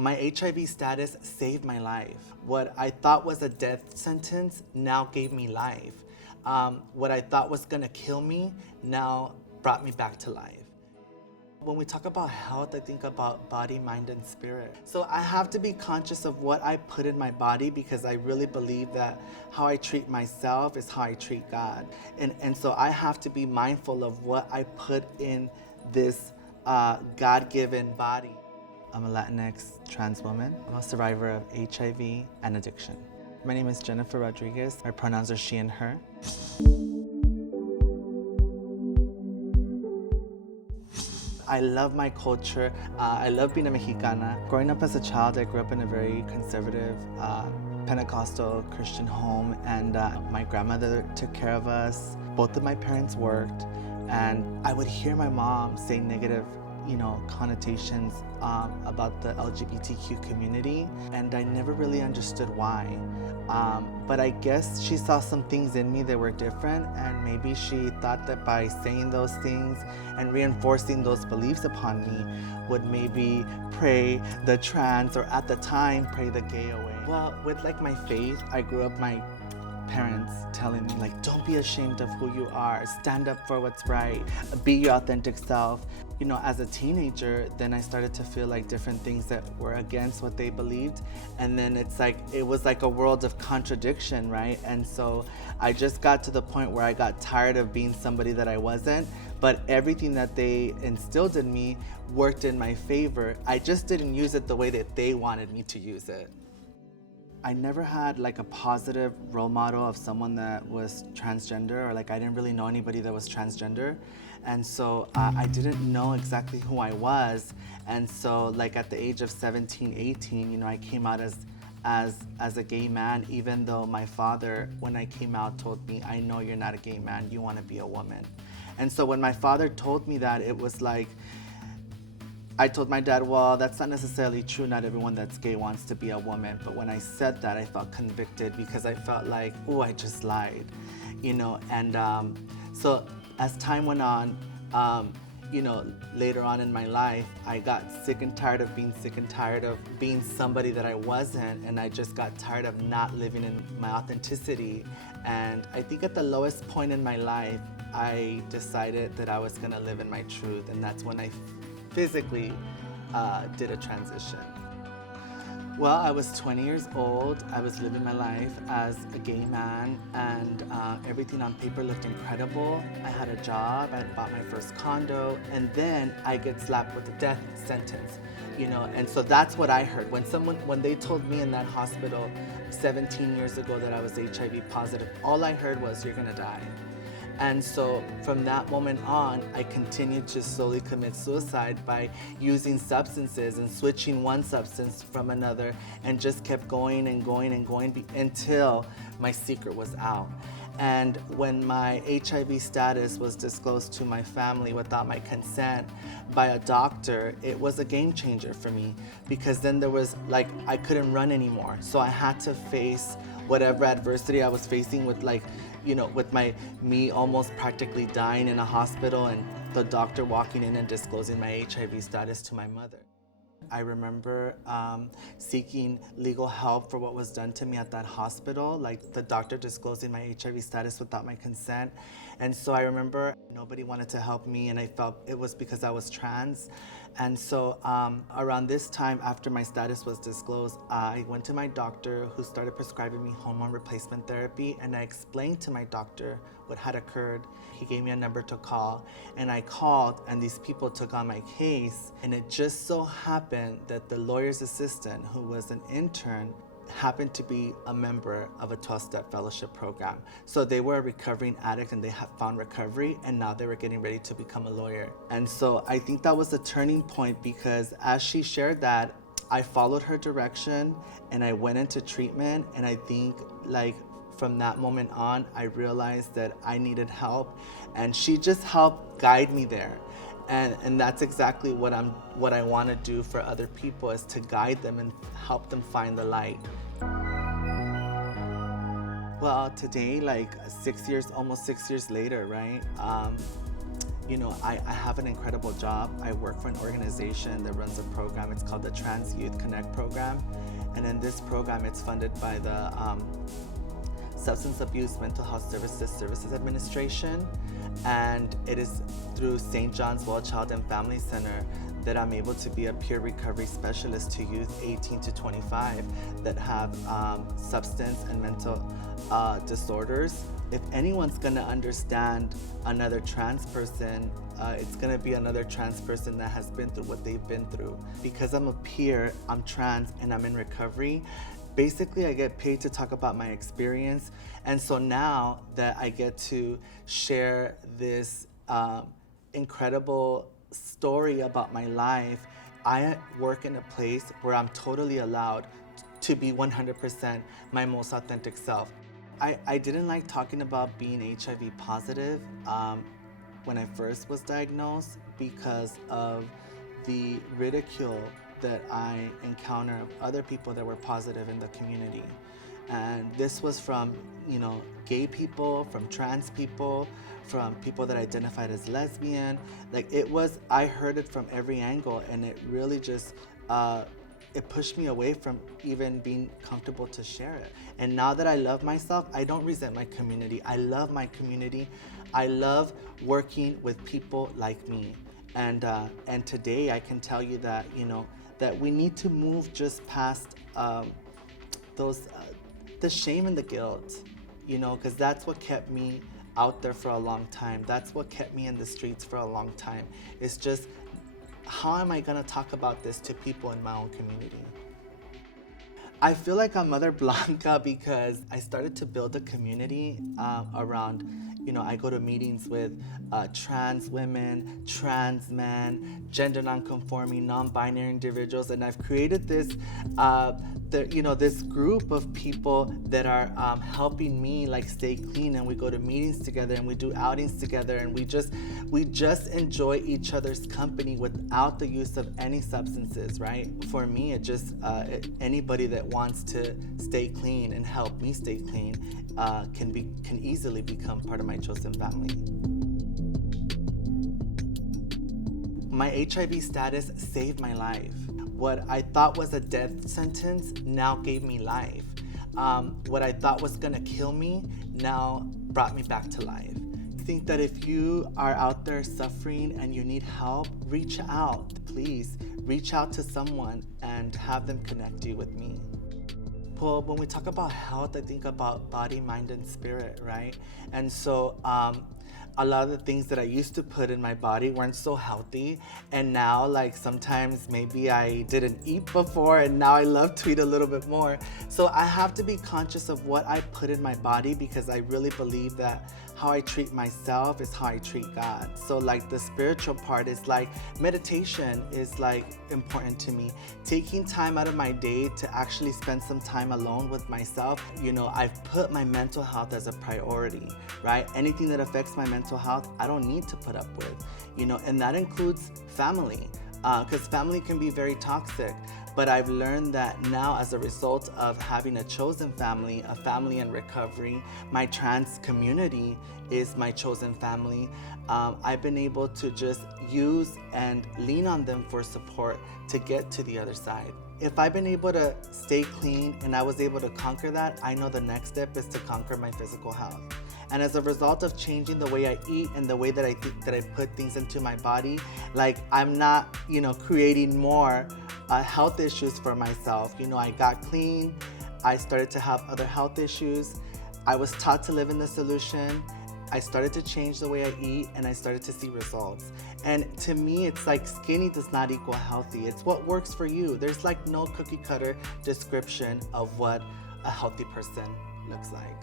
My HIV status saved my life. What I thought was a death sentence now gave me life. What I thought was gonna kill me now brought me back to life. When we talk about health, I think about body, mind, and spirit. So I have to be conscious of what I put in my body, because I really believe that how I treat myself is how I treat God. And so I have to be mindful of what I put in this God-given body. I'm a Latinx trans woman. I'm a survivor of HIV and addiction. My name is Jennifer Rodriguez. My pronouns are she and her. I love my culture. I love being a Mexicana. Growing up as a child, I grew up in a very conservative Pentecostal Christian home, and my grandmother took care of us. Both of my parents worked, and I would hear my mom say negative connotations about the LGBTQ community, and I never really understood why. But I guess she saw some things in me that were different, and maybe she thought that by saying those things and reinforcing those beliefs upon me would maybe pray the trans, or at the time, pray the gay away. Well, with my faith, I grew up my parents telling me don't be ashamed of who you are, stand up for what's right, be your authentic self. As a teenager, then I started to feel different things that were against what they believed, and then it was like a world of contradiction, right? And so I just got to the point where I got tired of being somebody that I wasn't, but everything that they instilled in me worked in my favor. I just didn't use it the way that they wanted me to use it. I never had a positive role model of someone that was transgender, or I didn't really know anybody that was transgender. And so I didn't know exactly who I was. And so at the age of 17, 18, I came out as a gay man, even though my father, when I came out, told me, I know you're not a gay man, you want to be a woman. And so when my father told me that, it was I told my dad, well, that's not necessarily true. Not everyone that's gay wants to be a woman. But when I said that, I felt convicted, because I felt oh, I just lied, And so as time went on, later on in my life, I got sick and tired of being sick and tired of being somebody that I wasn't. And I just got tired of not living in my authenticity. And I think at the lowest point in my life, I decided that I was going to live in my truth. And that's when I physically did a transition. Well, I was 20 years old. I was living my life as a gay man, and everything on paper looked incredible. I had a job, I had bought my first condo, and then I get slapped with a death sentence, And so that's what I heard. When they told me in that hospital 17 years ago that I was HIV positive, all I heard was, you're gonna die. And so from that moment on, I continued to slowly commit suicide by using substances and switching one substance from another, and just kept going and going and going until my secret was out. And when my HIV status was disclosed to my family without my consent by a doctor, it was a game changer for me, because then there was I couldn't run anymore. So I had to face whatever adversity I was facing with with me almost practically dying in a hospital, and the doctor walking in and disclosing my HIV status to my mother. I remember seeking legal help for what was done to me at that hospital, the doctor disclosing my HIV status without my consent. And so I remember nobody wanted to help me, and I felt it was because I was trans. And so around this time, after my status was disclosed, I went to my doctor, who started prescribing me hormone replacement therapy, and I explained to my doctor what had occurred. He gave me a number to call, and I called, and these people took on my case. And it just so happened that the lawyer's assistant, who was an intern, happened to be a member of a 12-step fellowship program. So they were a recovering addict, and they had found recovery, and now they were getting ready to become a lawyer. And so I think that was a turning point, because as she shared that, I followed her direction and I went into treatment. And I think from that moment on, I realized that I needed help, and she just helped guide me there. And that's exactly what I want to do for other people, is to guide them and help them find the light. Well, today, almost 6 years later, right? I have an incredible job. I work for an organization that runs a program. It's called the Trans Youth Connect program. And in this program, it's funded by the Substance Abuse Mental Health Services Administration. And it is through St. John's Well Child and Family Center that I'm able to be a peer recovery specialist to youth 18 to 25 that have substance and mental disorders. If anyone's gonna understand another trans person, it's gonna be another trans person that has been through what they've been through. Because I'm a peer, I'm trans, and I'm in recovery, basically I get paid to talk about my experience. And so now that I get to share this incredible story about my life, I work in a place where I'm totally allowed to be 100% my most authentic self. I didn't like talking about being HIV positive when I first was diagnosed because of the ridicule that I encounter of other people that were positive in the community. And this was from, gay people, from trans people, from people that identified as lesbian. I heard it from every angle, and it really just, it pushed me away from even being comfortable to share it. And now that I love myself, I don't resent my community. I love my community. I love working with people like me. And today I can tell you that, that we need to move just past the shame and the guilt, because that's what kept me out there for a long time. That's what kept me in the streets for a long time. It's just, how am I gonna talk about this to people in my own community? I feel like I'm Mother Blanca because I started to build a community around, I go to meetings with trans women, trans men, gender non-conforming, non-binary individuals, and I've created this this group of people that are helping me stay clean, and we go to meetings together and we do outings together, and we just enjoy each other's company without the use of any substances, right? For me, it just anybody that wants to stay clean and help me stay clean can easily become part of my chosen family. My HIV status saved my life. What I thought was a death sentence now gave me life. What I thought was gonna kill me now brought me back to life. I think that if you are out there suffering and you need help, reach out, please. Reach out to someone and have them connect you with me. Well, when we talk about health, I think about body, mind, and spirit, right? And so a lot of the things that I used to put in my body weren't so healthy. And now, sometimes maybe I didn't eat before, and now I love to eat a little bit more. So I have to be conscious of what I put in my body, because I really believe that how I treat myself is how I treat God. So the spiritual part is meditation is important to me. Taking time out of my day to actually spend some time alone with myself. I've put my mental health as a priority, right? Anything that affects my mental health, I don't need to put up with, and that includes family, because family can be very toxic. But I've learned that now, as a result of having a chosen family, a family in recovery, my trans community is my chosen family. I've been able to just use and lean on them for support to get to the other side. If I've been able to stay clean and I was able to conquer that, I know the next step is to conquer my physical health. And as a result of changing the way I eat and the way that I put things into my body, I'm not, creating more health issues for myself. I got clean. I started to have other health issues. I was taught to live in the solution. I started to change the way I eat, and I started to see results. And to me, it's skinny does not equal healthy. It's what works for you. There's no cookie cutter description of what a healthy person looks like.